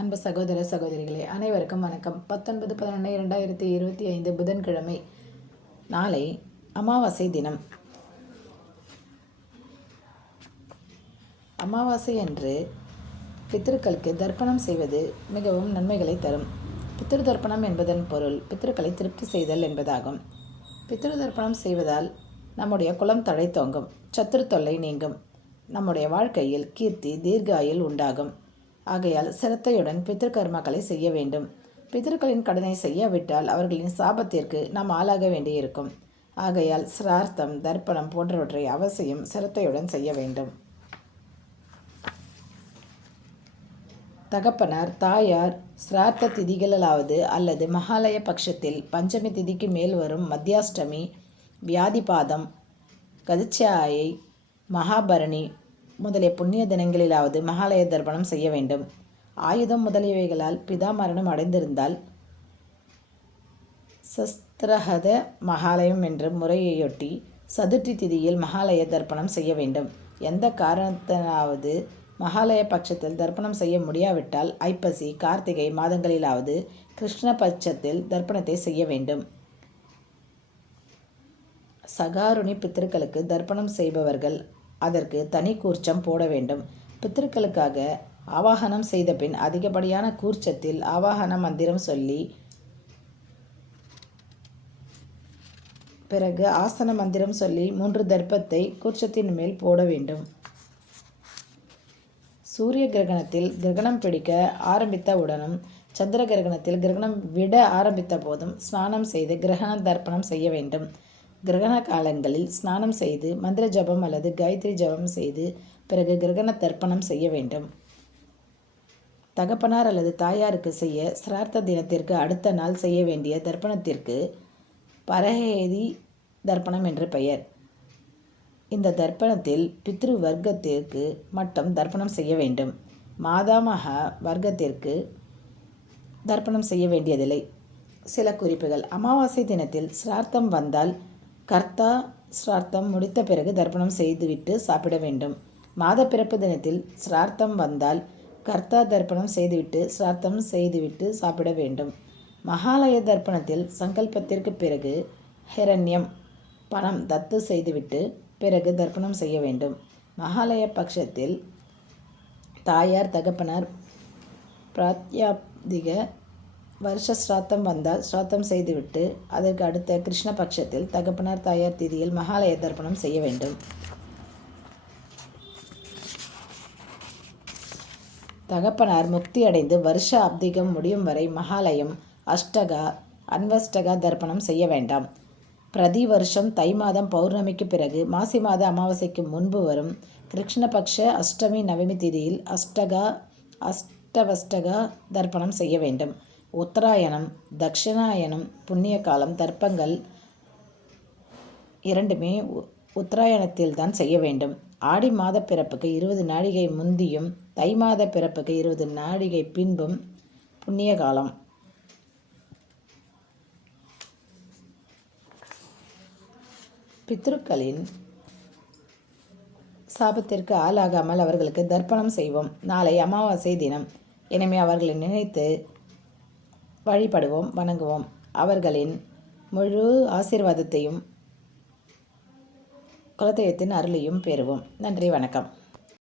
அன்பு சகோதர சகோதரிகளே அனைவருக்கும் வணக்கம். பத்தொன்பது பதினொன்று இரண்டாயிரத்தி இருபத்தி ஐந்து புதன்கிழமை நாளை அமாவாசை தினம். அமாவாசை அன்று பித்திருக்களுக்கு தர்ப்பணம் செய்வது மிகவும் நன்மைகளை தரும். பித்திரு தர்ப்பணம் என்பதன் பொருள் பித்திருக்களை திருப்தி செய்தல் என்பதாகும். பித்திரு தர்ப்பணம் செய்வதால் நம்முடைய குலம் தழைத்தோங்கும் சத்துரு தொல்லை நீங்கும் நம்முடைய வாழ்க்கையில் கீர்த்தி தீர்காயில் உண்டாகும். ஆகையால் சிரத்தையுடன் பித்திருக்கர்மாக்களை செய்ய வேண்டும். பித்திருக்களின் கடனை செய்யாவிட்டால் அவர்களின் சாபத்திற்கு நாம் ஆளாக வேண்டியிருக்கும். ஆகையால் சிரார்த்தம் தர்ப்பணம் போன்றவற்றை அவசியம் சிரத்தையுடன் செய்ய வேண்டும். தகப்பனார் தாயார் சிரார்த்த திதிகளாவது அல்லது மகாலய பட்சத்தில் பஞ்சமி திதிக்கு மேல் வரும் மத்தியாஷ்டமி வியாதிபாதம் கதிச்சாயை மகாபரணி முதலிய புண்ணிய தினங்களிலாவது மகாலய தர்ப்பணம் செய்ய வேண்டும். ஆயுதம் முதலியவைகளால் பிதா மரணம் அடைந்திருந்தால் சஸ்திரஹத மகாலயம் என்ற முறையையொட்டி சதுர்த்தி திதியில் மகாலய தர்ப்பணம் செய்ய வேண்டும். எந்த காரணத்தினாவது மகாலய பட்சத்தில் தர்ப்பணம் செய்ய முடியாவிட்டால் ஐப்பசி கார்த்திகை மாதங்களிலாவது கிருஷ்ண பட்சத்தில் தர்ப்பணத்தை செய்ய வேண்டும். சகாருணி பித்திருக்களுக்கு தர்ப்பணம் செய்பவர்கள் அதற்கு தனி கூர்ச்சம் போட வேண்டும். பித்திருக்களுக்காக ஆவாகனம் செய்த பின் அதிகப்படியான கூர்ச்சத்தில் ஆவாகன மந்திரம் சொல்லி பிறகு ஆசன மந்திரம் சொல்லி மூன்று தர்ப்பத்தை கூர்ச்சத்தின் மேல் போட வேண்டும். சூரிய கிரகணத்தில் கிரகணம் பிடிக்க ஆரம்பித்தவுடனும் சந்திர கிரகணத்தில் கிரகணம் விட ஆரம்பித்த போதும் ஸ்நானம் செய்து கிரகண தர்ப்பணம் செய்ய வேண்டும். கிரகண காலங்களில் ஸ்நானம் செய்து மந்திர ஜபம் அல்லது காயத்ரி ஜபம் செய்து பிறகு கிரகண தர்ப்பணம் செய்ய வேண்டும். தகப்பனார் அல்லது தாயாருக்கு செய்ய சிரார்த்த தினத்திற்கு அடுத்த நாள் செய்ய வேண்டிய தர்ப்பணத்திற்கு பரஹேதி தர்ப்பணம் என்று பெயர். இந்த தர்ப்பணத்தில் பித்ரு வர்க்கத்திற்கு மட்டும் தர்ப்பணம் செய்ய வேண்டும். மாதாமக வர்க்கத்திற்கு தர்ப்பணம் செய்ய வேண்டியதில்லை. சில குறிப்புகள். அமாவாசை தினத்தில் சிரார்த்தம் வந்தால் கர்த்தா சிரார்த்தம் முடித்த பிறகு தர்ப்பணம் செய்துவிட்டு சாப்பிட வேண்டும். மாத பிறப்பு தினத்தில் சிரார்த்தம் வந்தால் கர்த்தா தர்ப்பணம் செய்துவிட்டு சிரார்த்தம் செய்துவிட்டு சாப்பிட வேண்டும். மகாலய தர்ப்பணத்தில் சங்கல்பத்திற்கு பிறகு ஹிரண்யம் பணம் தத்து செய்துவிட்டு பிறகு தர்ப்பணம் செய்ய வேண்டும். மகாலய பட்சத்தில் தாயார் தகப்பனார் பிராத்யாப்திக வருஷ ஸ்ராத்தம் வந்தால் ஸ்ராத்தம் செய்துவிட்டு அதற்கு அடுத்த கிருஷ்ணபட்சத்தில் தகப்பனார் தாயார் திதியில் மகாலய தர்ப்பணம் செய்ய வேண்டும். தகப்பனார் முக்தி அடைந்து வருஷ அப்திகம் முடியும் வரை மகாலயம் அஷ்டகா அன்வஷ்டகா தர்ப்பணம் செய்ய வேண்டாம். பிரதி வருஷம் தை மாதம் பௌர்ணமிக்கு பிறகு மாசி மாத அமாவாசைக்கு முன்பு வரும் கிருஷ்ணபக்ஷ அஷ்டமி நவமி திதியில் அஷ்டகா அஷ்டவஷ்டகா தர்ப்பணம் செய்ய வேண்டும். உத்தராயணம் தக்ஷிணாயனம் புண்ணிய காலம் தர்ப்பங்கள் இரண்டுமே உத்தராயணத்தில் தான் செய்ய வேண்டும். ஆடி மாத பிறப்புக்கு இருபது நாழிகை முந்தியும் தை மாத பிறப்புக்கு இருபது நாழிகை பின்பும் புண்ணிய காலம் பித்ருக்களின் சாபத்திற்கு ஆளாகாமல் அவர்களுக்கு தர்ப்பணம் செய்வோம். நாளை அமாவாசை தினம். எனவே அவர்களை நினைத்து வழிபடுவோம் வணங்குவோம். அவர்களின் முழு ஆசீர்வாதத்தையும் குலதெய்வத்தின் அருளையும் பெறுவோம். நன்றி வணக்கம்.